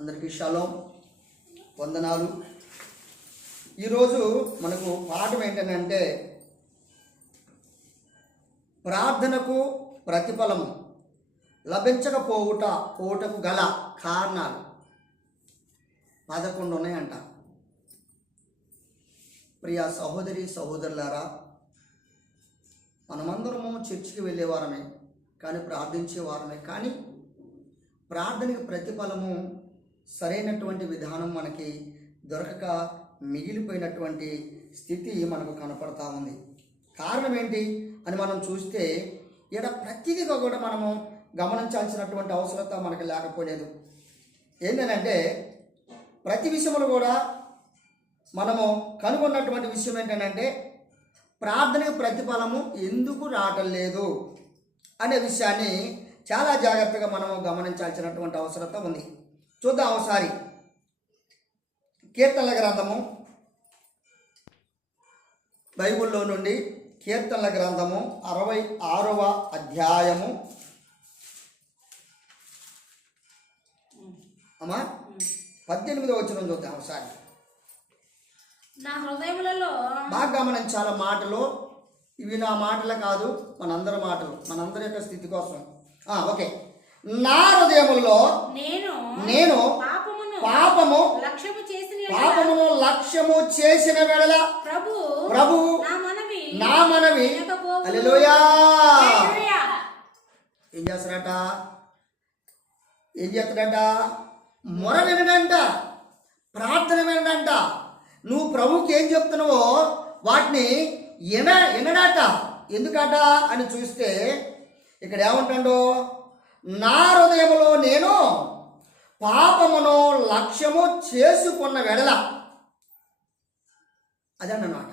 అందరికీ షాలోమ్, వందనాలు. ఈరోజు మనకు పాఠం ఏంటంటే ప్రార్థనకు ప్రతిఫలము లభించకపోవుటకు గల కారణాలు 11 ఉన్నాయంట. ప్రియ సహోదరి సహోదరులారా, మనమందరము చర్చికి వెళ్ళేవారమే, కానీ ప్రార్థించేవారమే, కానీ ప్రార్థనకి ప్రతిఫలము సరైనటువంటి విధానం మనకి దొరకక మిగిలిపోయినటువంటి స్థితి మనకు కనపడతా ఉంది. కారణం ఏంటి అని మనం చూస్తే ఇక్కడ ప్రతిదిగా కూడా మనము గమనించాల్సినటువంటి అవసరత మనకు లేకపోలేదు. ఏంటంటే ప్రతి విషయంలో కూడా మనము కనుగొన్నటువంటి విషయం ఏంటంటే ప్రార్థనకు ప్రతిఫలము ఎందుకు రావటం లేదు అనే విషయాన్ని చాలా జాగ్రత్తగా మనము గమనించాల్సినటువంటి అవసరత ఉంది. చూద్దాం ఒకసారి. కీర్తనల గ్రంథము, బైబిల్లో నుండి కీర్తనల గ్రంథము 66వ అధ్యాయము. అమ్మా 18వ వచనం చూద్దాం ఒకసారి. నా హృదయములలో బాగా గమనించాల మాటలు. ఇవి నా మాటలు కాదు, మనందరి మాటలు, మనందరి యొక్క స్థితి కోసం. ఓకే. నా హృదయములో నేను పాపమును లక్ష్యము చేసిన వేళ ప్రభు నా మనవి హల్లెలూయా. ఏం చేస్తాడట? మొర వినడంట, ప్రార్థన వినడంట. నువ్వు ప్రభుకి ఏం చెప్తున్నావో వాటిని వినడాట. ఎందుకట అని చూస్తే ఇక్కడ ఏమంటాడు? నా హృదయములో నేను పాపమును లక్ష్యము చేసుకున్న వెడల. అదన్నమాట.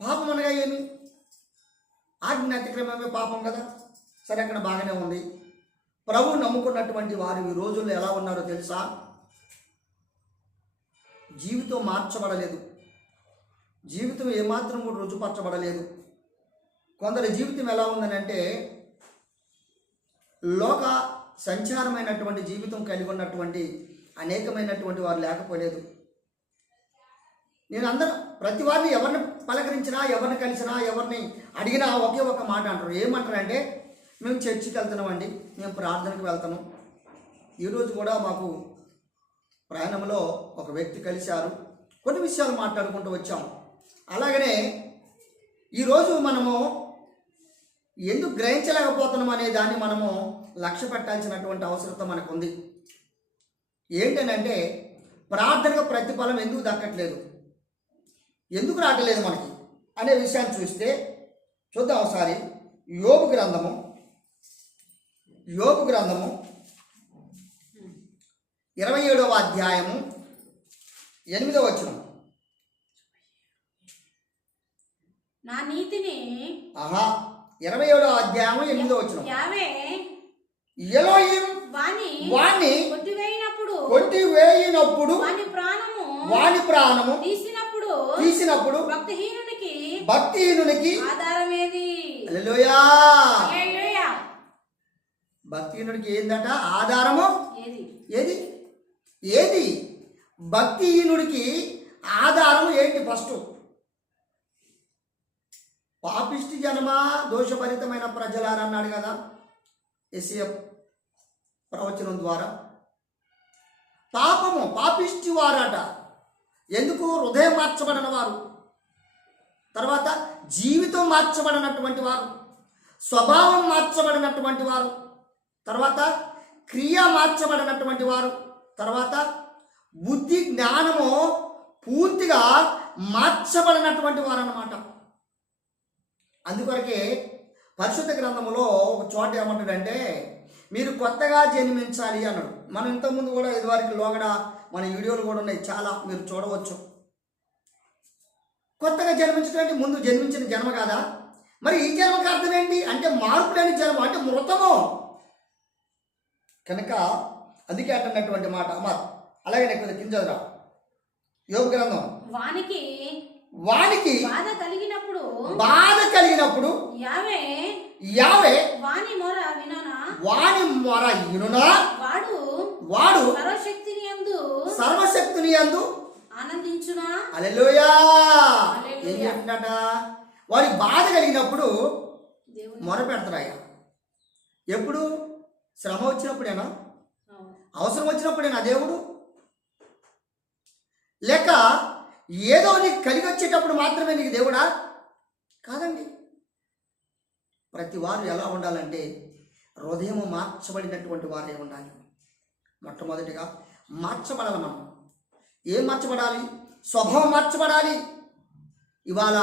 పాపం అనగా ఏమి? ఆజ్ఞ అతిక్రమమే పాపం కదా. సరే, అక్కడ బాగానే ఉంది. ప్రభు నమ్ముకున్నటువంటి వారు ఈ రోజుల్లో ఎలా ఉన్నారో తెలుసా? జీవితం మార్చబడలేదు, జీవితం ఏమాత్రం కూడా రుజుపరచబడలేదు. కొందరి జీవితం ఎలా ఉందని అంటే లోక సంచారమైనటువంటి జీవితం కలిగి ఉన్నటువంటి అనేకమైనటువంటి వారు లేకపోలేదు. నేను ప్రతి వారిని ఎవరిని పలకరించినా, ఎవరిని కలిసినా, ఎవరిని అడిగినా ఒకే ఒక మాట అంటారు. ఏమంటారంటే, మేము చర్చికి వెళ్తున్నామండి, మేము ప్రార్థనకు వెళ్తాము. ఈరోజు కూడా మాకు ప్రయాణంలో ఒక వ్యక్తి కలిశారు, కొన్ని విషయాలు మాట్లాడుకుంటూ వచ్చాము. అలాగనే ఈరోజు మనము ఎందుకు గ్రహించలేకపోతున్నాం అనే దాన్ని మనము లక్ష్య పెట్టాల్సినటువంటి అవసరత మనకు ఉంది. ఏంటంటే ప్రార్థనకు ప్రతిఫలం ఎందుకు దక్కట్లేదు, ఎందుకు రావట్లేదు మనకి అనే విషయాన్ని చూస్తే చూద్దాం ఒకసారి. యోబు గ్రంథము 27వ అధ్యాయము 8వ వచనం. నా నీతిని 27వ అధ్యాయము 8వ వచనం. ఎలోహిం వాణ్ణి కొట్టివేయినప్పుడు వాని ప్రాణము తీసినప్పుడు భక్తిహీనునికి ఆధారమేది? హల్లెలూయా. భక్తిహీనుడికి ఏందట ఆధారము? ఏది? భక్తిహీనుడికి ఆధారము ఏంటి? ఫస్ట్, పాపిష్టి జనమా దోషభరితమైన ప్రజలారా అన్నాడు కదా యెషయా ప్రవచనం ద్వారా. పాపిష్టి వారట. ఎందుకు? హృదయం మార్చబడిన వారు, తర్వాత జీవితం మార్చబడినటువంటి వారు, స్వభావం మార్చబడినటువంటి వారు, తర్వాత క్రియ మార్చబడినటువంటి వారు, తర్వాత బుద్ధి జ్ఞానము పూర్తిగా మార్చబడినటువంటి వారు అన్నమాట. అందుకొరకే పరిశుద్ధ గ్రంథంలో ఒక చోట ఏమంటాడంటే, మీరు కొత్తగా జన్మించాలి అన్నాడు. మనం ఇంతకుముందు కూడా ఇదివరకు లోగడ మన వీడియోలు కూడా ఉన్నాయి, చాలా మీరు చూడవచ్చు. కొత్తగా జన్మించడం అంటే ముందు జన్మించిన జన్మ కాదా? మరి ఈ జన్మకు అర్థం ఏంటి అంటే మార్పు లేని జన్మ, అంటే మృతము కనుక. అందుకే అంటున్నటువంటి మాట. అలాగే నేను కింద చదువురా. యోబు గ్రంథం. వానికి బాధ కలిగినప్పుడు యావే వాని మొర వినునా వాడు చేస్తారట? వారి బాధ కలిగినప్పుడు దేవుని మొర పెడతారయ్యా. ఎప్పుడు? శ్రమ వచ్చినప్పుడేనా? అవును. అవసరం వచ్చినప్పుడేనా దేవుడు? లేక ఏదో నీకు కలిగి వచ్చేటప్పుడు మాత్రమే నీకు దేవుడా? కాదండి. ప్రతి వారు ఎలా ఉండాలంటే హృదయం మార్చబడినటువంటి వారే ఉండాలి. మొట్టమొదటిగా మార్చబడాలి. మనం ఏం మార్చబడాలి? స్వభావం మార్చబడాలి. ఇవాళ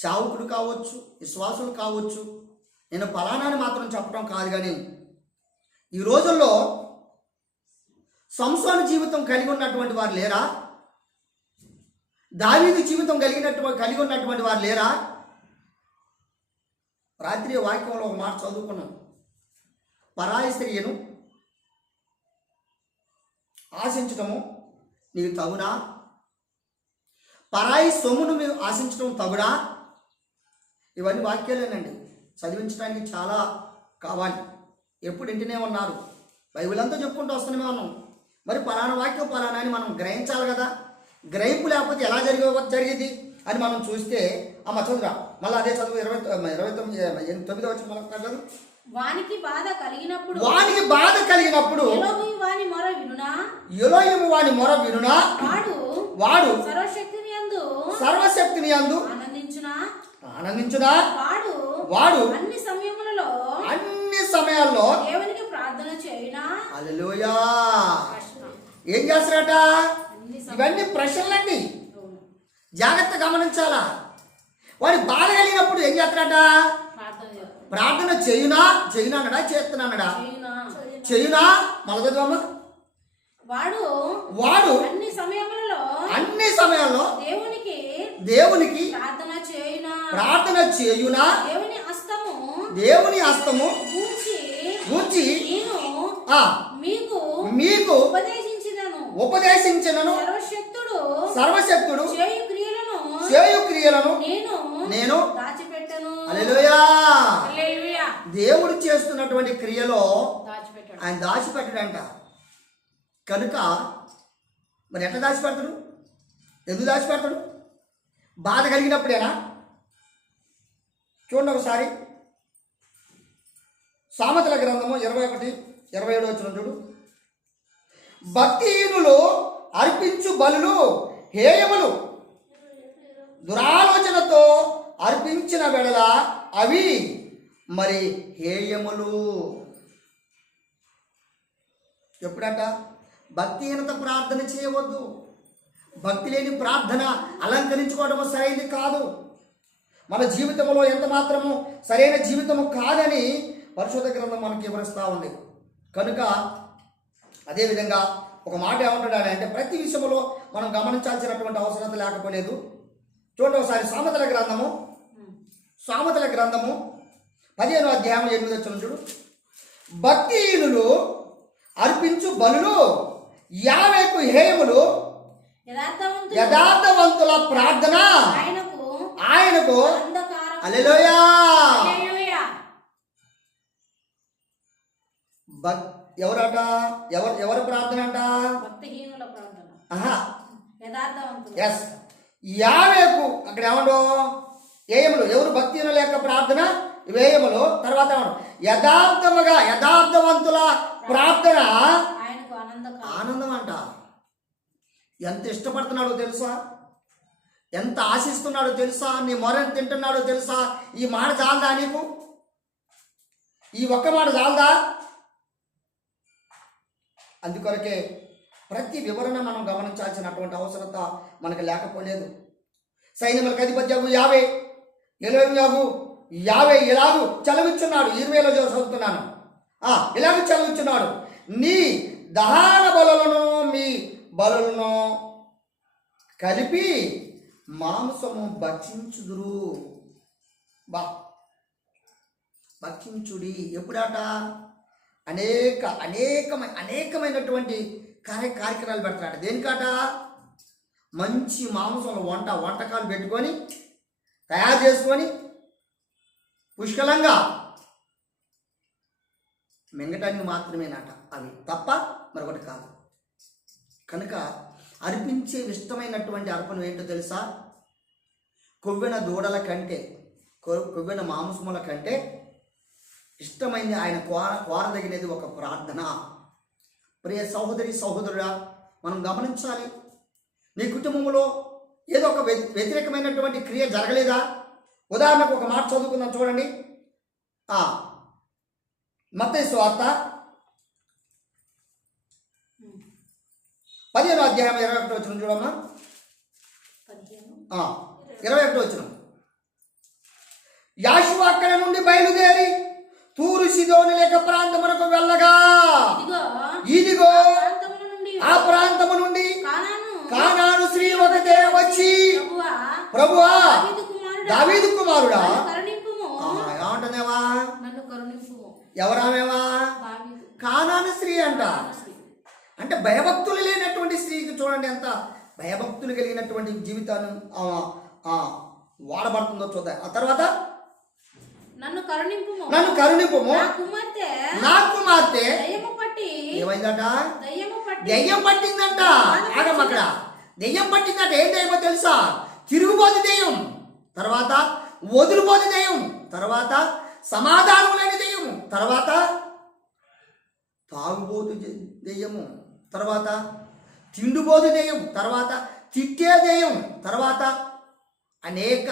సేవకులు కావచ్చు, విశ్వాసులు కావచ్చు, నేను ఫలానాని మాత్రం చెప్పడం కాదు, కానీ ఈ రోజుల్లో సంసోను జీవితం కలిగి ఉన్నటువంటి వారు లేరా? దావీదు జీవితం కలిగి ఉన్నటువంటి వారు లేరా? రాత్రి వాక్యంలో ఒక మాట చదువుకున్నాం. పరాయి స్త్రీను ఆశించటము నీకు తగునా? పరాయి సొమ్మును మీరు ఆశించడం తగునా? ఇవన్నీ వాక్యాలేనండి. చదివించడానికి చాలా కావాలి. ఎప్పుడు ఇంటినే ఉన్నారు, బైబిల్ అంతా చెప్పుకుంటూ వస్తూనే ఉన్నాం. మరి పలానా వాక్యం పలానా అని మనం గ్రహించాలి కదా. గ్రహింపు లేకపోతే ఎలా జరిగింది అని మనం చూస్తే అమ్మ చదువురా, మళ్ళీ అదే చదువు 29 వచ్చి మనకు చదువు. వానికి బాధ కలిగినప్పుడు ఎలోహిము వాని మొర వినునా? వాడు సర్వశక్తిని యందు ఆనందించునా? వాడు అన్ని సమయాల్లో దేవునికి ప్రార్థన చేయునా? హల్లెలూయా. ఏం చేస్తారట? ఇవన్నీ ప్రశ్నలండి, జాగ్రత్త గమనించాలా. వాడి బాధ కలిగినప్పుడు ఏం చేస్తారట? ప్రార్థన చేయునా అన్నాడా, చేస్తున్నాడా? చేయునా. మళ్ళీ చదువమ్మా. వాడు అన్ని సమయాల్లో దేవునికి ప్రార్థన చేయునా? దేవుని హస్తము గూర్చి మీకు ఉపదేశించినను సర్వశక్తుడు చేయు క్రియలను నేను హల్లెలూయా. దేవుడు చేస్తున్నటువంటి క్రియలో ఆయన దాచిపెట్టడంట. కనుక మరి ఎట్లా దాచిపెడతాడు? ఎందుకు దాచిపెడతాడు? బాధ కలిగినప్పుడేనా? చూడండి ఒకసారి సామెతల గ్రంథము 21:27 వచ్చిన చూడు. భక్తిహీనులు అర్పించు బలులు హేయములు, దురాలోచనతో అర్పించిన వెడల అవి మరి హేయములు. ఎప్పుడట? భక్తిహీనత ప్రార్థన చేయవద్దు. భక్తి లేని ప్రార్థన అలంకరించుకోవడం సరైనది కాదు. మన జీవితంలో ఎంత మాత్రము సరైన జీవితము కాదని పరిశుద్ధ గ్రంథం మనకి వివరిస్తూ ఉంది. కనుక అదేవిధంగా ఒక మాట ఏమంటాడు అంటే ప్రతి విషయంలో మనం గమనించాల్సినటువంటి అవసరం లేకపోలేదు. చూడండి ఒకసారి సామెతల గ్రంథము 15వ అధ్యాయం 8 వచ్చిన చూడు. భక్తిహీనులు అర్పించు బలులు యావేకు హేయములు, యథార్థవంతుల ప్రార్థన ఆయనకు హల్లెలూయా. ఎవరట? ఎవరి ప్రార్థన అంట? ఎస్. యావేకు అక్కడ ఏమడు? ఏయములు. ఎవరు? భక్తిహీనుల యొక్క ప్రార్థన వేయములు. తర్వాత యథార్థవంతుల ప్రార్థన ఆనందం అంట. ఎంత ఇష్టపడుతున్నాడో తెలుసా? ఎంత ఆశిస్తున్నాడో తెలుసా? నీ మొరని తింటున్నాడో తెలుసా? ఈ మాట చాలదా నీకు? ఈ ఒక్క మాట చాలదా? అందుకొరకే ప్రతి వివరణ మనం గమనించాల్సినటువంటి అవసరత మనకు లేకపోలేదు. సైన్యములకు అధిపత్యగు యావే, ఎలోహిము యావే ఇలాగు చలవిచ్చున్నాడు. 20లో చదువుతున్నాను. ఇలాగ చలవిచ్చున్నాడు. నీ దహన బలులను మీ బలులను కలిపి మాంసము భక్షించుదురు. భక్షించుడి. ఎప్పుడాట? అనేకమైనటువంటి కార్యక్రమాలు పెడతాడు. దేనికాట? మంచి మాంసం వంటకాలు పెట్టుకొని తయారు చేసుకొని పుష్కలంగా మింగటానికి మాత్రమేనట. అవి తప్ప మరొకటి కాదు. కనుక అర్పించే ఇష్టమైనటువంటి అర్పణ ఏంటో తెలుసా? కొవ్విన దూడల కంటే కొవ్విన మాంసముల కంటే ఇష్టమైంది ఆయన కోరదగినది ఒక ప్రార్థన. ప్రియ సహోదరి సహోదరుడా, మనం గమనించాలి. నీ కుటుంబంలో ఏదో ఒక వ్యతిరేకమైనటువంటి క్రియ జరగలేదా? ఉదాహరణకు ఒక మాట చదువుకుందాం, చూడండి. మత్తయి సువార్త 15వ అధ్యాయం 21వ వచనం చూడమ్మా. 21వ వచనం. యాషువ అక్కడ నుండి బయలుదేరి తూరు సీదోను లేక ప్రాంతమునకు వెళ్ళగా ఇదిగో ఆ ప్రాంతము నుండి కానాను స్త్రీ ఒకతే వచ్చి, ప్రభువా దావీదు కుమారుడా, ఏమంటుందేవా? ఎవరామేవా? కానాను స్త్రీ అంట. అంటే భయభక్తులు లేనటువంటి స్త్రీకి చూడండి ఎంత భయభక్తులు కలిగినటువంటి జీవితాన్ని వాడబడుతుందో చూద్దాం. ఆ తర్వాత నన్ను కరుణింపుము నా కుమార్తె ఏమైందట? దెయ్యం పట్టిందంట. ఆగం అక్కడ దెయ్యం పట్టిందంట. ఏం దెయ్యమో తెలుసా? తిరుగుబోతు దెయ్యం, తర్వాత వదిలిపోతు దెయ్యం, తర్వాత సమాధానం లేని దెయ్యం, తర్వాత తాగుబోతు దెయ్యము, తర్వాత తిండిబోతు దెయ్యం, తర్వాత తిట్టే దెయ్యం, తర్వాత అనేక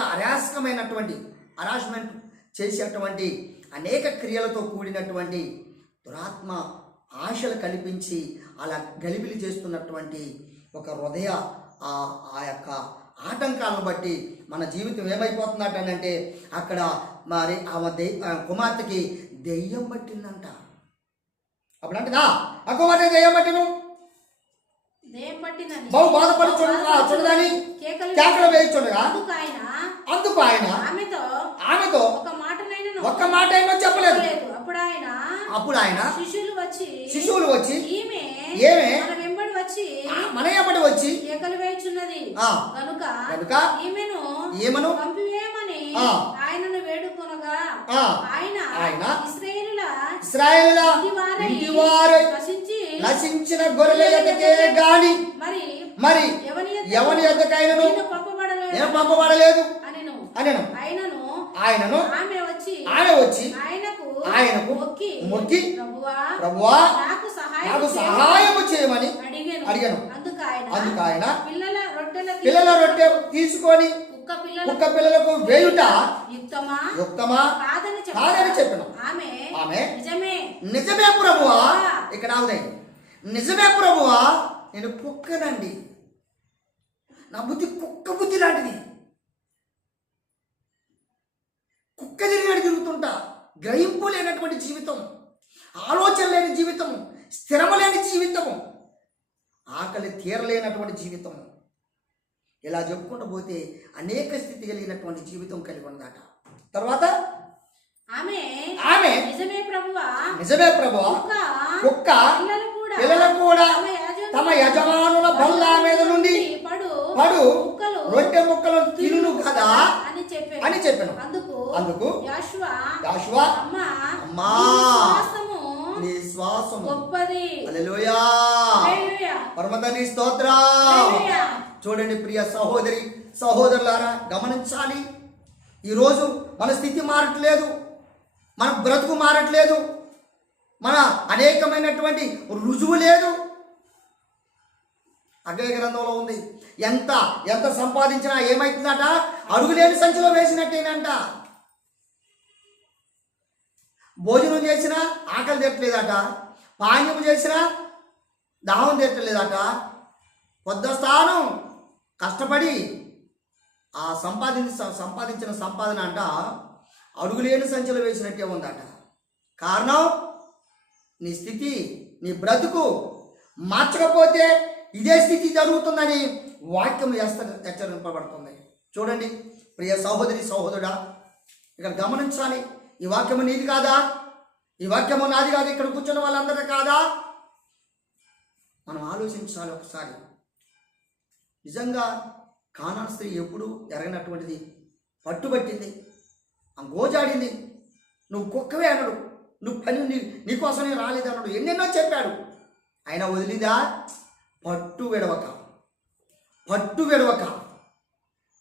హరాస్మెంట్ చేసేటువంటి అనేక క్రియలతో కూడినటువంటి దురాత్మ ఆశలు కల్పించి అలా గలిబిలి చేస్తున్నటువంటి ఒక హృదయ ఆ యొక్క ఆటంకాలను బట్టి మన జీవితం ఏమైపోతుందంటే అక్కడ మరి ఆమె కుమార్తెకి దెయ్యం పట్టిందంట. అప్పుడు అంటదా ఆ కుమార్తె దెయ్యం పట్టిను బహు బాధపడి చూడదాని కేకలు వేయించుండగా అందుకు ఆయన ఆమెతో ఒక్క మాట అయినా చెప్పలేదు. అప్పుడు ఆయన శిశువులు వచ్చి ఏమే మన వెంబడి వచ్చి కేకలు వేయుచున్నది కనుక ఈమెను పంపివేయమని ఆయనను వేడుకొనగా ఆయన ఇశ్రాయేలుల ఇంటివారై నశించిన గొర్రెలకే గాని మరి ఎవని యొద్దకైనను నేను పంపబడలేదు అనెను. ఆయనను ఆమె వచ్చి ఆయనకు మొక్కి ప్రభువా నాకు సహాయము చేయమని అడిగాను. అందుకు ఆయన పిల్లల రొట్టె తీసుకొని కుక్క పిల్లలకు వేయుట యుక్తమా కాదని చెప్పాను. ఆమె నిజమే ప్రభువా, ఇక్కడ ఆవుదాయి, నిజమే ప్రభువా, నేను కుక్కనండి, నా బుద్ధి కుక్క బుద్ధి లాంటిది, కుక్క తిరుగుతుంటా, గ్రహింపు లేనటువంటి జీవితం, ఆలోచన లేని జీవితం, స్థిరము లేని జీవితము, ఆకలి తీరలేనటువంటి జీవితం, ఇలా చెప్పుకుంటూ పోతే అనేక స్థితి కలిగినటువంటి జీవితం కలిగి ఉందట. తర్వాత ఆమె నిజమే ప్రభువా, కుక్క పిల్లలు కూడా తమ యజమానుల బల్ల మీద నుండి పడు రొట్టె ముక్కలు తినును కదా అని చెప్పాను. అందుకు యాషువా అమ్మా నీ శ్వాసము హల్లెలూయా పరమతండ్రి స్తోత్రం. చూడండి ప్రియ సహోదరి సహోదరులారా, గమనించాలి. ఈరోజు మన స్థితి మారట్లేదు, మన బ్రతుకు మారట్లేదు, మన అనేకమైనటువంటి రుజువు లేదు. అగ్ని గ్రంథంలో ఉంది, ఎంత సంపాదించినా ఏమవుతుందట? అడుగులేని సంచిలో వేసినట్టేనంట. భోజనం చేసినా ఆకలి తీరట్లేదట, పానీయం చేసినా దాహం తీరట్లేదట. పొద్దస్థానం కష్టపడి ఆ సంపాదించిన సంపాదన అంట అడుగులేని సంచిలో వేసినట్టే ఉందట. కారణం నీ స్థితి, నీ బ్రతుకు మార్చకపోతే ఇదే స్థితి జరుగుతుందని వాక్యం హెచ్చరింపబడుతుంది. చూడండి ప్రియ సహోదరి సహోదరుడా, ఇక్కడ గమనించాలి. ఈ వాక్యము నీది కాదా? ఈ వాక్యము నాది కాదు, ఇక్కడ కూర్చున్న వాళ్ళందరూ కాదా? మనం ఆలోచించాలి ఒకసారి. నిజంగా కానాను స్త్రీ ఎప్పుడు ఎరగనటువంటిది పట్టుబట్టింది, ఆ గోజాడింది. నువ్వు కుక్కవే అన్నాడు, నువ్వు పని నీకోసమే రాలేదన్నాడు, ఎన్నెన్నో చెప్పాడు. అయినా వదిలిందా? పట్టు విడవక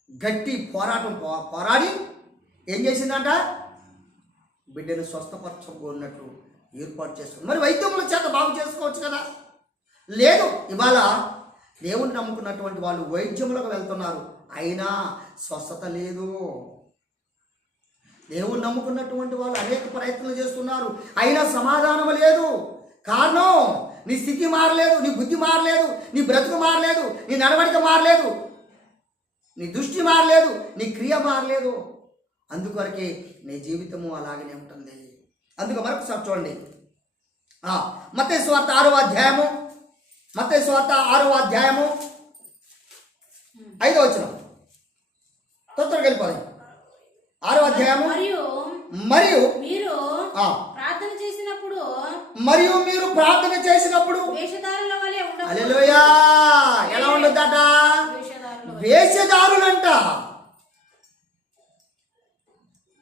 గట్టి పోరాటం పోరాడి ఏం చేసిందంట? బిడ్డను స్వస్థపరచబోన్నట్టు ఏర్పాటు చేసుకుంది. మరి వైద్యముల చేత బాగు చేసుకోవచ్చు కదా? లేదు. ఇవాళ దేవుని నమ్ముకున్నటువంటి వాళ్ళు వైద్యములకు వెళ్తున్నారు, అయినా స్వస్థత లేదు. దేవుని నమ్ముకున్నటువంటి వాళ్ళు అనేక ప్రయత్నాలు చేస్తున్నారు, అయినా సమాధానం లేదు. కారణం, నీ స్థితి మారలేదు, నీ బుద్ధి మారలేదు, నీ బ్రతుకు మారలేదు, నీ నడవడిక మారలేదు, నీ దృష్టి మారలేదు, నీ క్రియ మారలేదు. అందుకొరకే నీ జీవితము అలాగనే ఉంటుంది. అందుకు మరొకసారి చూడండి, మత్తయి సువార్త 6వ అధ్యాయము, మత్తయి సువార్త 6వ అధ్యాయము 5వ వచనం. తొందరగా వెళ్ళిపోదాం. 6వ అధ్యాయము. మరియు మీరు ప్రార్థన చేసినప్పుడు వేషధారుల వలె ఉండకూడదు. హల్లెలూయా. ఎలా ఉండొద్దట? వేషధారులంట.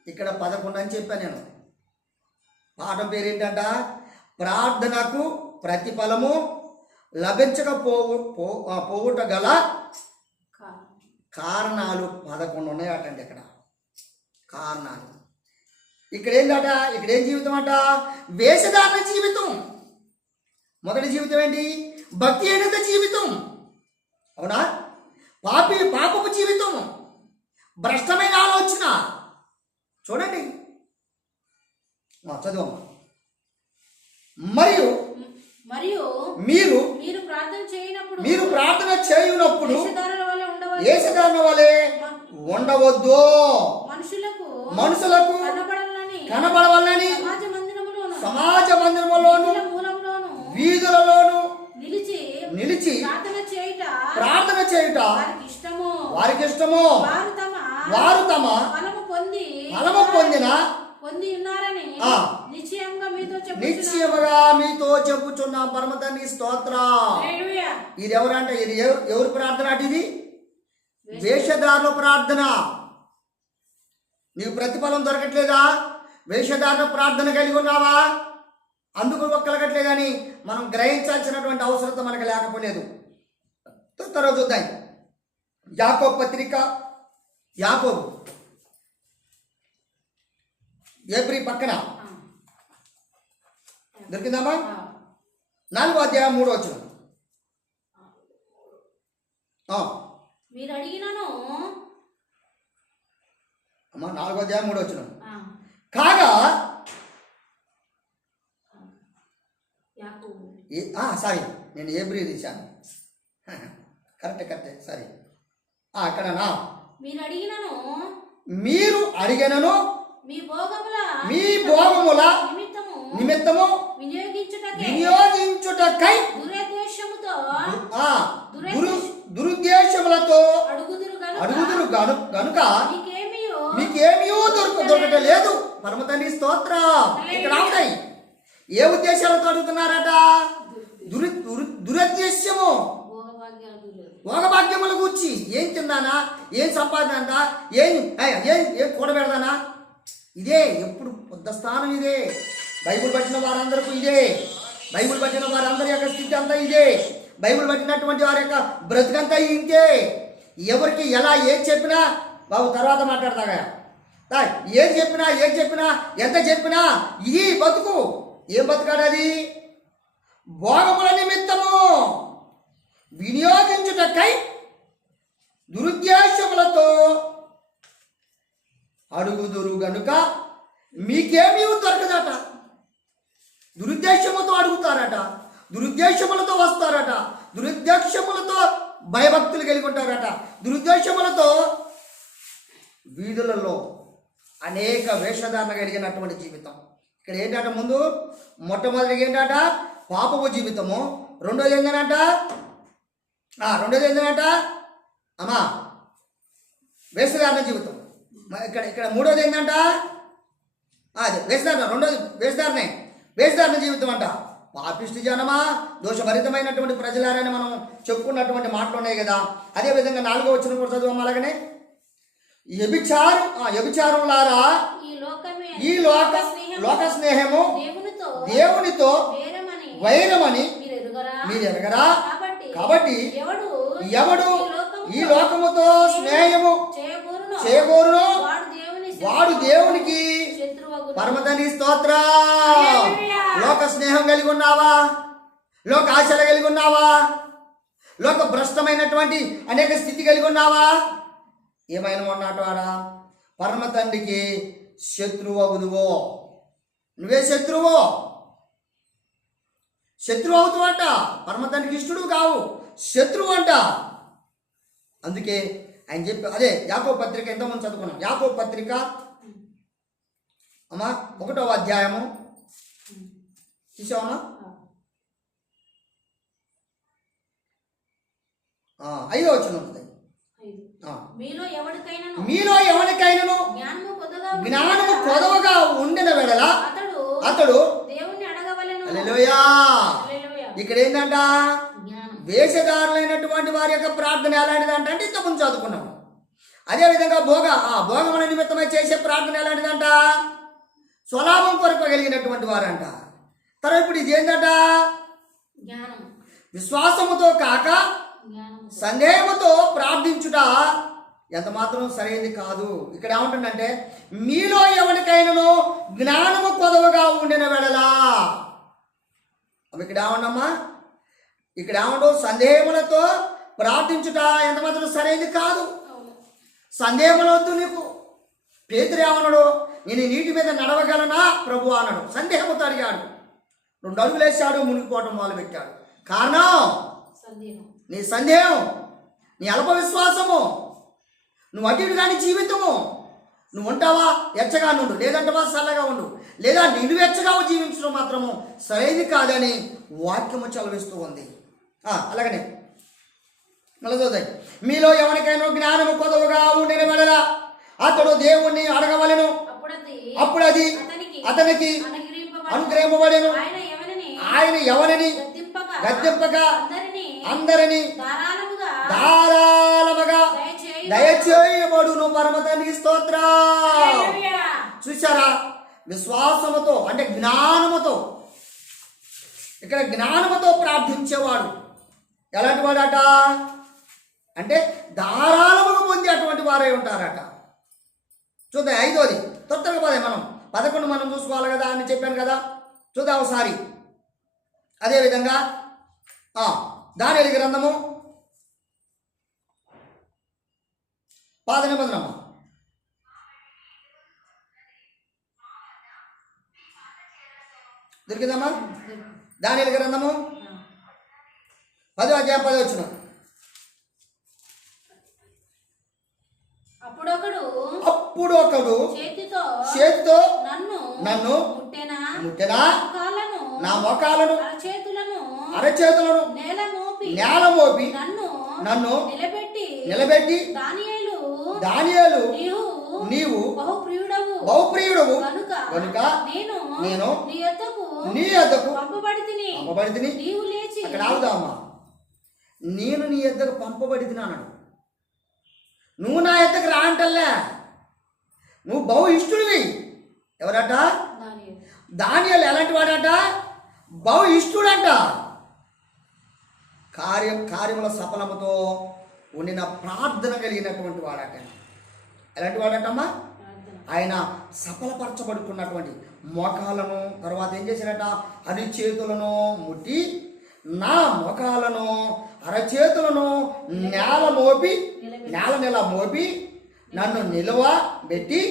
ఇక్కడ 11 అని చెప్పాను నేను. పాఠం పేరేంటంట? ప్రార్థనకు ప్రతిఫలము లభించకపోవుట గల కారణాలు 11 ఉన్నాయటండి. ఇక్కడ కారణాలు. ఇక్కడ ఏంటట? ఇక్కడ ఏం జీవితం అంట? వేషధారణ జీవితం. మొదటి జీవితం ఏంటి? భక్తి అయినంత జీవితం. అవునా? పాపపు జీవితం, భ్రష్టమైన ఆలోచన. చూడండి, చదువు. మరియు మీరు ప్రార్థన చేయనప్పుడు వేషధారణ వలె ఉండవద్దు. మనుషులకు కనబడవాలని సమాజ మందిరములోను వీధులలోను నిలిచి ప్రార్థన చేయుట వారికి ఇష్టము. వారు తమ ఫలము పొంది ఉన్నారని నిశ్చయముగా మీతో చెప్పుచున్నాం. పరమ తండ్రికి స్తోత్రం. ఇది ఎవరంటే? ఇది ఎవరి ప్రార్థన అంటే? ఇది వేషధారణ ప్రార్థన. నీకు ప్రతిఫలం దొరకట్లేదా? వేషధారణ ప్రార్థన కలిగి ఉన్నావా? అందుకు కలగట్లేదని మనం గ్రహించాల్సినటువంటి అవసరత మనకు లేకపోలేదు. తర్వాత చూద్దాం. యాకోబు పత్రిక, యాకోబు ఏప్రి పక్కన దొరికిందమ్మా? 4వ అధ్యాయం 3వ వచనం. మీరు అడిగినను అమ్మా, 4వ అధ్యాయం 3వ వచనం. కాగా సారీ, నేను ఏబ్రి తీశాను. కరెక్టే సారీ. అక్కడనా? మీరు అడిగినను మీ భోగముల నిమిత్తము వినియోగించుటకై దురుద్దేశములతో అడుగుదురు గనుక మీకేమీ దొరకటం లేదు. పరమ తండ్రి స్తోత్రం. ఇక్కడ అవుతాయి. ఏ ఉద్దేశాలతో అడుగుతున్నారట? దురుద్దేశ్యము, భోగభాగ్యముల గురించి. ఏం తిన్నానా, ఏం సంపాదన అందా, ఏం కూడబెడదానా, ఇదే ఎప్పుడు పెద్ద స్థానం. ఇదే బైబిల్ పట్టిన వారందరికీ ఇదే. బైబిల్ పట్టిన వారందరి యొక్క స్థితి అంతా ఇదే. బైబిల్ పట్టినటువంటి వారి యొక్క బ్రతుకంతా ఇంతే. ఎవరికి ఎలా ఏం చెప్పినా బాబు తర్వాత మాట్లాడతాగా. ఏం చెప్పినా ఎంత చెప్పినా ఇది బతుకు. ఏం బతుకాడది? భోగముల నిమిత్తము వినియోగించుటకై దురుద్దేశములతో అడుగుదురు గనుక మీకేమీ దొరకదట. దురుద్దేశములతో అడుగుతారట, దురుద్దేశములతో వస్తారట, దురుద్దేశములతో భయభక్తులు కలిగి ఉంటారట, దురుద్దేశములతో వీధులలో అనేక వేషధారణ కలిగినటువంటి జీవితం. ఇక్కడ ఏంటంట? ముందు మొట్టమొదటిగా ఏంటంట? పాపపు జీవితము. రెండోది ఏంటంట? అమ్మా వేషధారణ జీవితం. ఇక్కడ మూడోది ఏంటంట? అదే వేషధారణ. రెండోది వేషధారణ జీవితం అంట. పాపిష్టి జనమా, దోషభరితమైనటువంటి ప్రజలారని మనం చెప్పుకున్నటువంటి మాటలు ఉన్నాయి కదా. అదేవిధంగా 4వ వచనం కూడా చదువు. అలాగనే వ్యభిచారులారా, ఈ లోక స్నేహము దేవునితో వైరమని మీరు ఎరగరా? కాబట్టి ఎవడు ఈ లోకముతో స్నేహము చేయగోరునో చేయగోరునో వాడు వాడు దేవునికి శత్రువగును. పరమతండ్రి స్తోత్ర. హల్లెలూయా. లోక స్నేహం కలిగి ఉన్నావా? లోక ఆశలు కలిగి ఉన్నావా? లోక భ్రష్టమైనటువంటి అనేక స్థితి కలిగి ఉన్నావా? ఏమైనా ఉన్నవాడా పరమ తండ్రికి శత్రువు అవుదువో. నువ్వే శత్రువు అవుతావు అంట. పరమ తండ్రికి ఇష్టడు కావు, శత్రువు అంట. అందుకే ఆయన చెప్పి అదే యాకోబు పత్రిక ఎంతమంది చదువుకున్నాం. యాకోబు పత్రిక అమ్మా 1వ అధ్యాయము చూసావమ్మా? 5వ వచనం ఉంటుంది. మీలో మీలో ఎవరికైనాను జ్ఞానము కొదవగా ఉండిన వెడల అతడు దేవుణ్ణి అడగవలెను. హల్లెలూయా. హల్లెలూయా. ఇక్కడ ఏంటంట? జ్ఞానం. వేషధారులైనటువంటి వారి యొక్క ప్రార్థన ఎలాంటిదంట అంటే ఇంతకుముందు చదువుకున్నాం. అదేవిధంగా భోగముల నిమిత్తమై చేసే ప్రార్థన ఎలాంటిదంట? స్వలాభం కొరకు కలిగినటువంటి వారంట. తర్వాత ఇప్పుడు ఇది ఏంటంట? జ్ఞానం. విశ్వాసముతో కాక జ్ఞానం. సందేహముతో ప్రార్థించుట ఎంత మాత్రం సరైనది కాదు. ఇక్కడ ఏమంటుందంటే మీలో ఎవరికైనాను జ్ఞానము కొదవగా ఉండిన వెడలా. ఇక్కడ ఏమన్నమ్మా? ఇక్కడ ఏమంటూ సందేహములతో ప్రార్థించుట ఎంత మాత్రం సరైనది కాదు. సందేహములు వద్దు నీకు. పేతురు ఏమన్నాడు? నేను నీటి మీద నడవగలనా ప్రభు అన్నాడు. సందేహంతో అడిగాడు. 2 అడుగులు వేసాడు, మునిగిపోవటం మొదలుపెట్టాడు. కారణం నీ సందేహం, నీ అల్ప విశ్వాసము. నువ్వు అటు ఇటు కాని జీవితము. నువ్వు ఉంటావా ఎచ్చగా నుండు, లేదంటవా చల్లగా ఉండు, లేదా నిన్ను వెచ్చగా జీవించడం మాత్రము సరైనది కాదని వాక్యము చలవిస్తూ ఉంది. అలాగనే మళ్ళీ చూద్దాం. మీలో ఎవరికైనా జ్ఞానము కొదవగా ఉండిన వెడల అతడు దేవుణ్ణి అడగవలెను. అప్పుడు అది అతనికి అనుగ్రహింపబడెను. ఆయన ఎవరిని గద్దెంపక అందరినీ ధారాళముగా దయచేయబడును. పరమ తండ్రికి స్తోత్ర. చూసారా? విశ్వాసముతో అంటే జ్ఞానముతో, ఇక్కడ జ్ఞానముతో ప్రార్థించేవాడు ఎలాంటి వాడట అంటే ధారాళముగా పొంది అటువంటి వారే ఉంటారట. చూద్దాం 5వది. తొందరగా పోదే మనం 11 మనం చూసుకోవాలి కదా అని చెప్పాను కదా. చూద్దాం ఒకసారి. అదేవిధంగా దానియేలు గ్రంథము 10వ నిబంధన దొరికిందమ్మా? దానియేలు గ్రంథము 10వ అధ్యాయం 10వ వచనం. అప్పుడు ఒకడు చేతితో నన్ను ముట్టెనా, నా మోకాలను అరచేతులను నేల మోపి నన్ను నిలబెట్టి దానియేలు నీవు బహుప్రియుడవు కనుక నేను నీ యొద్దకు పంపబడితిని. అక్కడ ఆగుదామా? నేను నీ యొద్దకు పంపబడితిని అన్నాడు. నువ్వు నా యొద్దకు రా అంటల్లే. నువ్వు బహు ఇష్టుడివి. ఎవరట? దానియేలు ఎలాంటి వాడట? బహు ఇష్టుడంట. కార్యముల సఫలముతో ఉండిన ప్రార్థన కలిగినటువంటి వాడట. ఎలాంటి వాడటమ్మా? ఆయన సఫలపరచబడుతున్నటువంటి మోకాలను తర్వాత ఏం చేశారట? అరిచేతులను ముట్టి నా మోకాలను అరచేతులను నేల మోపి నన్ను నిలవబెట్టి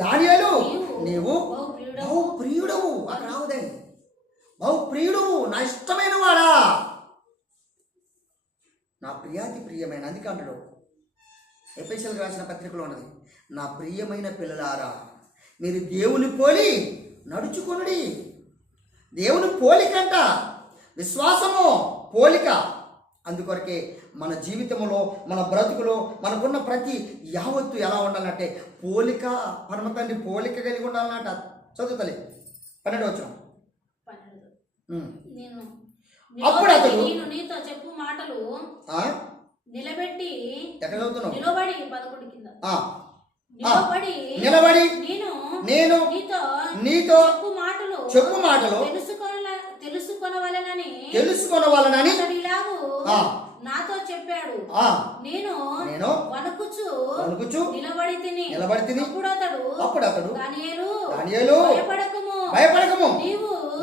దానియేలు నీవు బహుప్రియుడవు. అక్కడ రావుదండి. బహుప్రియుడవు, నా ఇష్టమైన వాడా, నా ప్రియాతి ప్రియమైన. అందుకే అంటాడు ఎఫెసీయులకు రాసిన పత్రికలో ఉన్నది, నా ప్రియమైన పిల్లలారా మీరు దేవుని పోలి నడుచుకొనుడి. దేవుని పోలికంట, విశ్వాసము పోలిక. అందుకొరకే మన జీవితంలో మన బ్రతుకులో మనకున్న ప్రతి యావత్తు ఎలా ఉండాలంటే పోలిక, పరమ తండ్రి పోలిక కలిగి ఉండాలన్నట. చదువుతలే 12వ వచనం. అప్పుడు అతడు నీతో చెప్పు మాటలు నిలబెట్టి ఎక్కడ చదువుతున్నావు? నిలబడి 11 కింద నిలబడి నేను నీతో చెప్పు మాటలు తెలుసుకొనవలనని నాతో చెప్పాడు. ఆ నేను నేను వణుకుచు నిలబడి తిని. అప్పుడు అతడు దానియేలు భయపడకము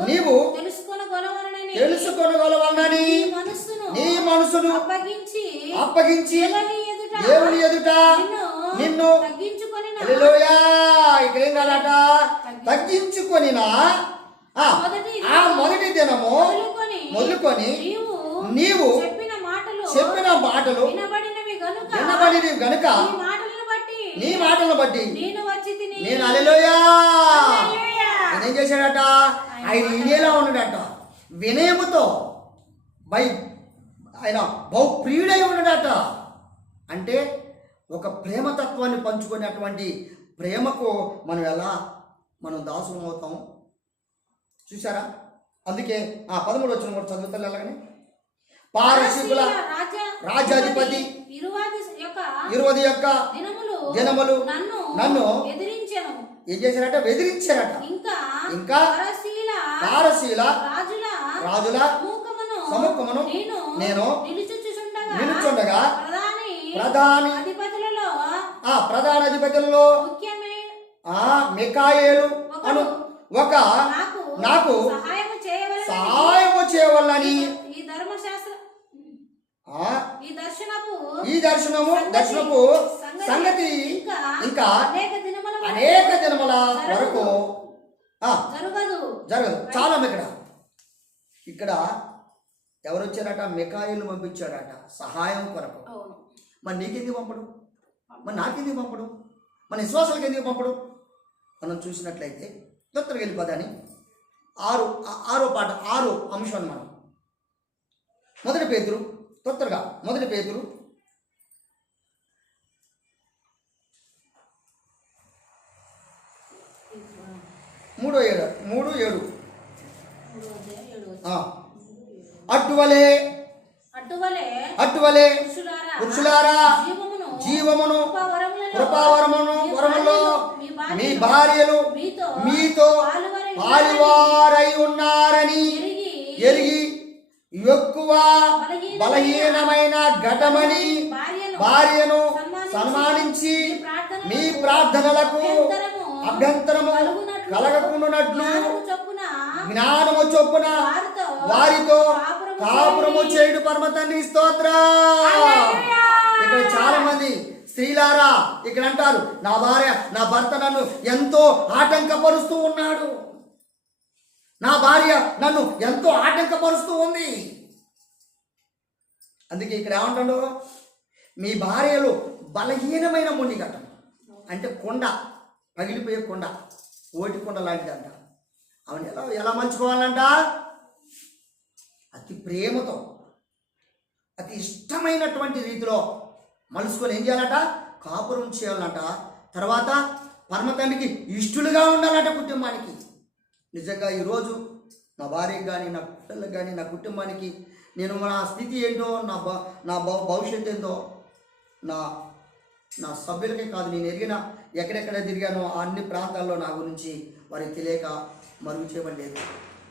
నీవు తెలుసుకొనగలవనని నీ మనసును అప్పగించి దేవుని ఎదుట నిన్ను హల్లెలూయా. ఇక్కడ ఏం కాదట, తగ్గించుకొనినా ఆ మొదటి దినము మొదలుకొని నీవు చెప్పిన మాటలు వినబడినవి గనుక నీ మాటలను బట్టి నేను హల్లెలూయా. ఆయన ఏం చేశాడట, ఆయన వినేలా ఉన్నాడట, వినయముతో ఆయన బహుప్రియుడై ఉన్నాడట. అంటే ఒక ప్రేమతత్వాన్ని పంచుకునేటువంటి ప్రేమకు మనం దాసులం అవుతాం. చూసారా? అందుకే 13 వచ్చిన కూడా చదువుతారు ఎలాగని, పారసీకుల రాజ్యాధిపతి 20 యొక్క దినములు నన్ను ఏం చేశారట, వెదిరించారట. ఇంకా పారసీల రాజుల సముఖమును నేను నిలుచుండగా ప్రధాన అధిపతులలో మికాయేలు అను ఒక నాకు సహాయము చేయవలని ఈ దర్శనపు సంగతి ఇంకా అనేక దినముల వరకు జరగదు. చాలా ఇక్కడ ఎవరు వచ్చారట, మికాయేలు పంపించాడట సహాయం కొరకు. మరి నీకెందుకు పంపడు, మరి నాకెందుకు పంపడు, మన విశ్వాసాలకు ఎందుకు పంపడు? మనం చూసినట్లయితే తొత్తరగా వెళ్ళిపోదని 6 అంశం మనం మొదటి పేతురు 3:7 అట్టువలే పురుషులారా జీవమును కృపావరములో మీ భార్యలు మీతో పాలువారై ఉన్నారని ఎరిగి ఎక్కువ బలహీనమైన ఘటమని భార్యను సన్మానించి మీ ప్రార్థనలకు అభ్యంతరము కలగకుండానట్లు జ్ఞానము చొప్పున వారితో కాపురము చేయుడు పరమ తండ్రి స్తోత్రం. ఇక్కడ చాలా మంది స్త్రీలారా ఇక్కడ అంటారు, నా భర్త నన్ను ఎంతో ఆటంకపరుస్తూ ఉన్నాడు, నా భార్య నన్ను ఎంతో ఆటంకపరుస్తూ ఉంది. అందుకే ఇక్కడ ఏమంటాడు, మీ భార్యలు బలహీనమైన మొండిగట్టం, అంటే కొండ, పగిలిపోయే కొండ, ఓటి కొండ లాంటిదంట. ఆమెను ఎలా మలుచుకోవాలంట, అతి ప్రేమతో అతి ఇష్టమైనటువంటి రీతిలో మలుసుకొని ఏం చేయాలట, కాపురం చేయాలంట. తర్వాత పరమతండ్రికి ఇష్టలుగా ఉండాలంట కుటుంబానికి. నిజంగా ఈరోజు నా భార్యకి కానీ, నా పిల్లలకు కానీ, నా కుటుంబానికి నేను నా స్థితి ఏంటో, నా భవిష్యత్తు ఏంటో నా సభ్యులకే కాదు, నేను ఎక్కడెక్కడ తిరిగానో అన్ని ప్రాంతాల్లో నా గురించి వారికి తెలియక మరుగు చేయబడలేదు.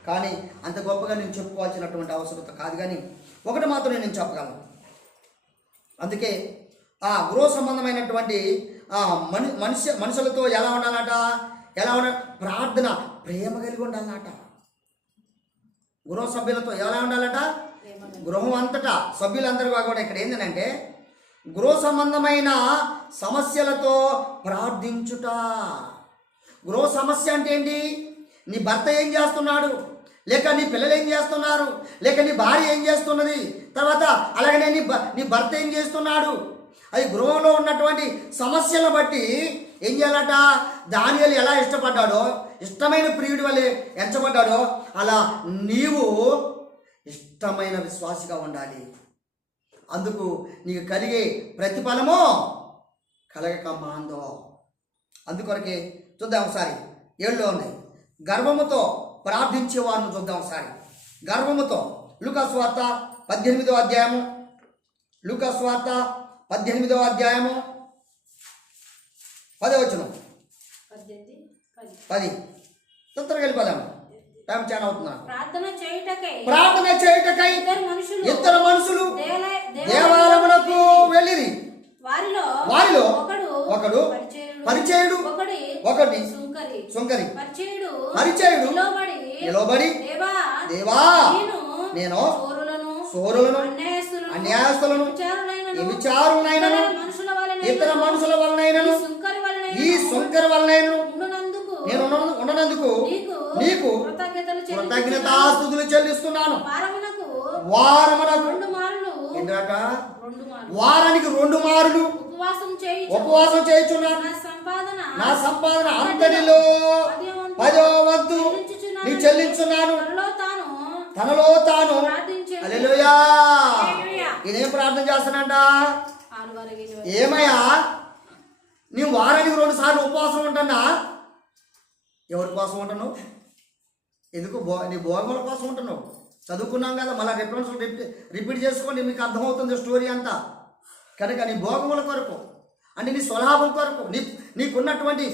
కానీ అంత గొప్పగా నేను చెప్పుకోవాల్సినటువంటి అవసరత కాదు. కానీ ఒకటి మాత్రం నేను చెప్పగలను. అందుకే గృహ సంబంధమైనటువంటి మనుషులతో ఎలా ఉండాలట, ప్రార్థన ప్రేమ కలిగి ఉండాలట. గృహ సభ్యులతో ఎలా ఉండాలట, గృహం అంతటా సభ్యులందరూ కూడా ఇక్కడ ఏంటంటే గృహ సంబంధమైన సమస్యలతో ప్రార్థించుట. గృహ సమస్య అంటే ఏంటి? నీ భర్త ఏం చేస్తున్నాడు, లేక నీ పిల్లలు ఏం చేస్తున్నారు, లేక నీ భార్య ఏం చేస్తున్నది, తర్వాత అలాగనే నీ భర్త ఏం చేస్తున్నాడు, అది గృహంలో ఉన్నటువంటి సమస్యలను బట్టి ఏం చేయాలట, దానియేలు ఎలా ఇష్టపడ్డాడో, ఇష్టమైన ప్రియుడి వలె ఎంచబడ్డాడో అలా నీవు ఇష్టమైన విశ్వాసిగా ఉండాలి. అందుకు నీకు కలిగే ప్రతిఫలము కలగక మాందో. అందుకొరకే చూద్దాం ఒకసారి 7లో ఉన్నాయి. గర్వముతో ప్రార్థించే వారిని చూద్దాం ఒకసారి. గర్వముతో లూకాసు వార్త 18వ అధ్యాయము, లూకాసు వార్త 18వ అధ్యాయము 10వ వచనం 10 తొందరగా వెళ్ళిపోదాము, టైం చాలా అవుతున్నా. ప్రార్థన చేయుటకై ఇద్దరు మనుషులు దేవాలయమునకు వెళ్ళిరి. వారిలో వారిలో ఒకడు పరిచయుడు ఒకటి సుంకరి. పరిచయుడు నిలబడి దేవా నేను సోరులను అన్యాయస్తులను వ్యభిచారులైనను ఇతర మనుషుల వలనైనను ఈ సుంకరి వలనైనను నేను ఉండనందుకు నీకు కృతజ్ఞతాస్తుతులు చెల్లిస్తున్నాను. వారమునకు ఏంటట? వారానికి 2 మారులు ఉపవాసం చేయుచున్నాను. నా సంపాదన అంతటిలో 10వ వంతు నీకు చెల్లించున్నాను. తనలో తాను హల్లెలూయా. ఇదేం ప్రార్థన చేస్తానంట? ఏమయ్యా నీవు వారానికి 2 సార్లు ఉపవాసం ఉంటున్నా? ఎవరి కోసం ఉంటున్నావు? ఎందుకు? నీ భోగముల కోసం ఉంటున్నావు. చదువుకున్నాం కదా, మళ్ళీ రిపీట్ చేసుకోండి, మీకు అర్థమవుతుంది స్టోరీ అంతా. కనుక నీ భోగముల కొరకు, అంటే నీ స్వలాభం కొరకు, నీకున్నటువంటి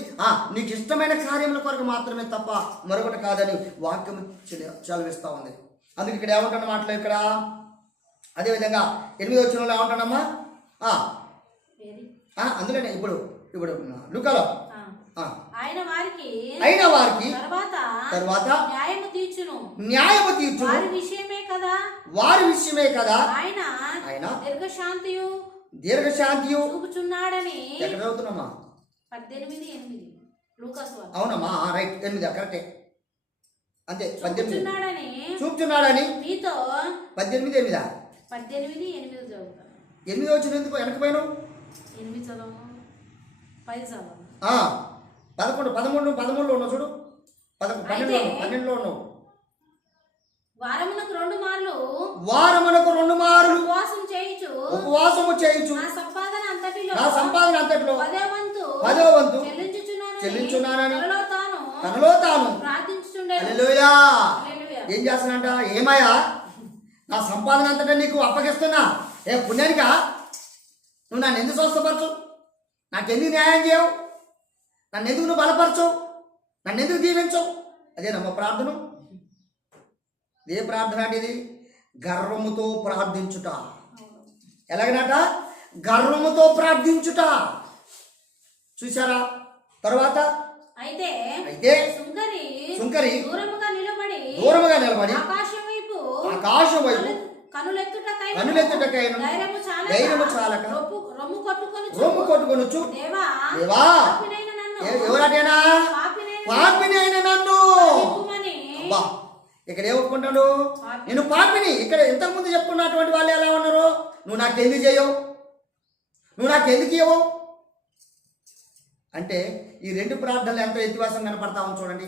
నీకు ఇష్టమైన కార్యముల కొరకు మాత్రమే తప్ప మరొకటి కాదని వాక్యం చదివిస్తూ ఉంది. అందుకు ఇక్కడ ఏమంటున్న మాటలు ఇక్కడ అదేవిధంగా 8వ వచనంలో ఏమంటాడమ్మా? అందులోనే ఇప్పుడు లూకాలో అయిన వారికి తర్వాత న్యాయము తీర్చును. వారి విషయమే కదా ఆయన దీర్ఘశాంతియు చూపుచున్నాడని. ఎక్కడ చదువుతున్నామా? 18:8 లూకాసు. అవునమ్మా, రైట్, 8 కరెక్టే. అంతే, 18 చూపుచున్నాడని మీతో. 18:8 చదువుతా. 8 వచ్చిన ఎందుకు వెనకపోయినావు? 8 చదవము, 10 చదవము. 11, 13లో ఉన్నావు చూడు. 12లో ఉన్నావు. వారమునకు 2 మార్లు ఉపవాసము చేయుచు నా సంపాదన అంతటిలో 10వ వంతు చెల్లించున్నానని తనలో తాను హల్లెలూయా. ఏం చేస్తానంట? ఏమయ్యా నా సంపాదన అంతటా నీకు అప్పగిస్తున్నా. ఏ పుణ్యానికా? నువ్వు నన్ను ఎందుకు స్వస్థపరచు? నాకెందుకు న్యాయం చేయవు? నన్ను ఎందుకు నువ్వు బలపరచవు? నన్ను ఎందుకు దీవించవు? అదేనమ్మ ప్రార్థన. ఏ ప్రార్థన అంటే ఇది? గర్వముతో ప్రార్థించుట. ఎలాగనట? గర్వముతో ప్రార్థించుట. చూసారా? తర్వాత అయితే సుంకరి దూరముగా నిలబడి ఆకాశం వైపు కనులెత్తుటకైను ధైర్యము చాలక రొమ్ము కొట్టుకొనుచు దేవా ఎవరటేనా? పాపిని అయిన నన్ను. అబ్బా, ఇక్కడ ఏమనుకుంటాడు? నేను పాపిని. ఇక్కడ ఇంతకుముందు చెప్పుకున్నటువంటి వాళ్ళు ఎలా ఉన్నారు? నువ్వు నాకెందుకు చేయవు? నువ్వు నాకెందుకు ఇవ్వవు? అంటే ఈ 2 ప్రార్థనలు ఎంతో వ్యత్యాసం కనపడతామని చూడండి.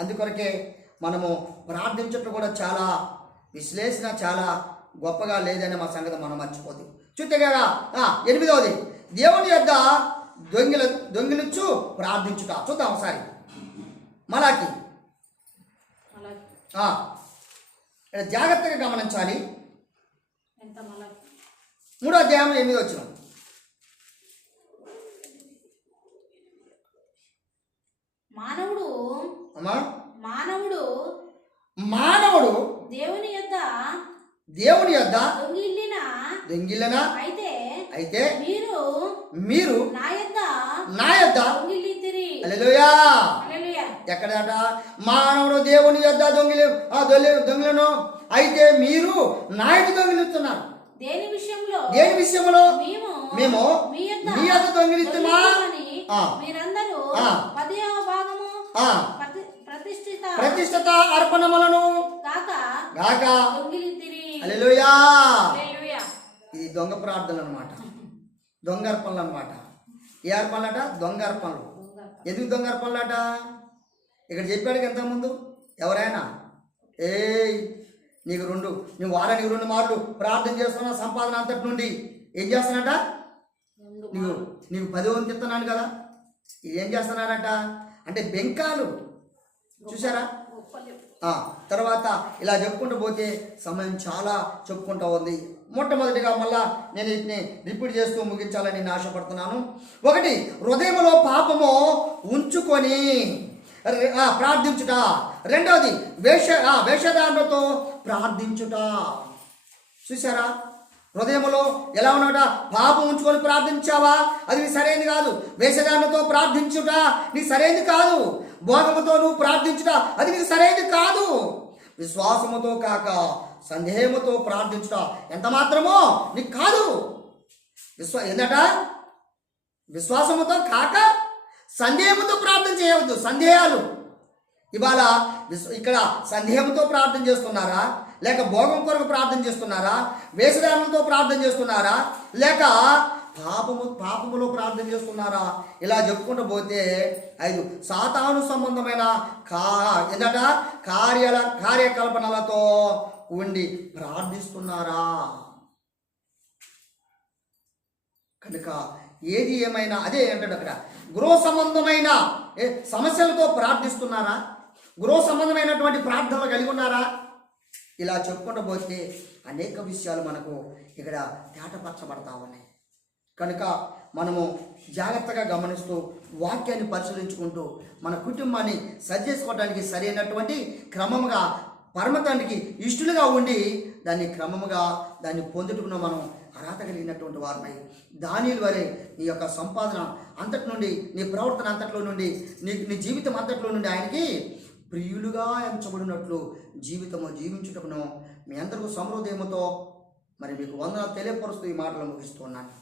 అందుకొరకే మనము ప్రార్థించటం కూడా చాలా విశ్లేషణ చాలా గొప్పగా లేదనే మా సంగతి మనం మర్చిపోదు. చుట్టగా 8వది దేవుని యొద్ద దొంగిలించు ప్రార్థించుట. చూద్దాం ఒకసారి. మలాకి జాగ్రత్తగా గమనించాలి. 3వ అధ్యాయం 8వ వచనం. మానవుడు దేవుని యొద్ద దొంగిలిన అయితే మీరు నా యొద్ద హల్లెలూయా. ఎక్కడట? మానవుడు దేవుని యొద్ద దొంగిలను అయితే మీరు నా యొద్ద దొంగిలిస్తున్నారు. దేని విషయంలో? మేము మీ యొద్ద దొంగిలిస్తున్నా. మీరందరూ 10వ భాగము ప్రతిష్ఠిత అర్పణములను గాక హల్లెలూయా. ఇది దొంగ ప్రార్థనలు అన్నమాట, దొంగ అర్పణలు అన్నమాట. ఏ అర్పణలట? దొంగ అర్పణలు. ఎందుకు దొంగ అర్పణలట? ఇక్కడ చెప్పాడు ఇంతకుముందు. ఎవరైనా నువ్వు వారానికి 2 మార్లు ప్రార్థన చేస్తున్నా సంపాదన అంతటి నుండి ఏం చేస్తానట? నీకు 10వ వంతు ఇస్తున్నాను కదా. ఏం చేస్తున్నారట? అంటే బెంకాలు. చూసారా? తర్వాత ఇలా చెప్పుకుంటూ పోతే సమయం చాలా చెప్పుకుంటూ ఉంది. మొట్టమొదటిగా మళ్ళా నేను వీటిని రిపీట్ చేస్తూ ముగించాలని నేను ఆశపడుతున్నాను. 1, హృదయంలో పాపము ఉంచుకొని ప్రార్థించుట. 2వది వేషధారణతో ప్రార్థించుట. చూసారా? హృదయంలో ఎలా ఉన్నాట? పాపం ఉంచుకొని ప్రార్థించావా? అది నీ సరైనది కాదు. వేషధారణతో ప్రార్థించుట నీ సరైనది కాదు. భోగముతో నువ్వు ప్రార్థించుట అది నీకు సరైనది కాదు. విశ్వాసముతో కాక సందేహముతో ప్రార్థించుట ఎంత మాత్రమో నీకు కాదు. ఏంటట? విశ్వాసముతో కాక సందేహముతో ప్రార్థన చేయవద్దు. సందేహాలు ఇవాళ ఇక్కడ సందేహంతో ప్రార్థన చేస్తున్నారా? లేక భోగం కొరకు ప్రార్థన చేస్తున్నారా? వేషధారణతో ప్రార్థన చేస్తున్నారా? లేక పాపములో ప్రార్థన చేస్తున్నారా? ఇలా చెప్పుకుంటూ పోతే 5 సాతాను సంబంధమైన ఏంటట? కార్యకల్పనలతో ఉండి ప్రార్థిస్తున్నారా? కనుక ఏది ఏమైనా అదే ఏంటంటే అక్కడ గృహ సంబంధమైన సమస్యలతో ప్రార్థిస్తున్నారా? గృహ సంబంధమైనటువంటి ప్రార్థనలు కలిగి ఉన్నారా? ఇలా చెప్పుకుంటూ పోతే అనేక విషయాలు మనకు ఇక్కడ తేటపరచబడతా ఉన్నాయి. కనుక మనము జాగ్రత్తగా గమనిస్తూ వాక్యాన్ని పరిశీలించుకుంటూ మన కుటుంబాన్ని సరిచేసుకోవడానికి సరైనటువంటి క్రమముగా పరమతానికి ఇష్టలుగా ఉండి దాన్ని క్రమముగా దాన్ని పొందుటకున్న మనం అర్హత కలిగినటువంటి వారినై దానియేలు వలె నీ యొక్క సంపాదన అంతటి నుండి, నీ ప్రవర్తన అంతట్లో నుండి, నీ జీవితం అంతట్లో నుండి ఆయనకి ప్రియులుగా ఎంచబడినట్లు జీవితము జీవించుటకును మీ అందరికీ సమృద్ధేమతో మరి మీకు వందనాలు తెలియపరుస్తూ ఈ మాటలు ముగిస్తున్నాను.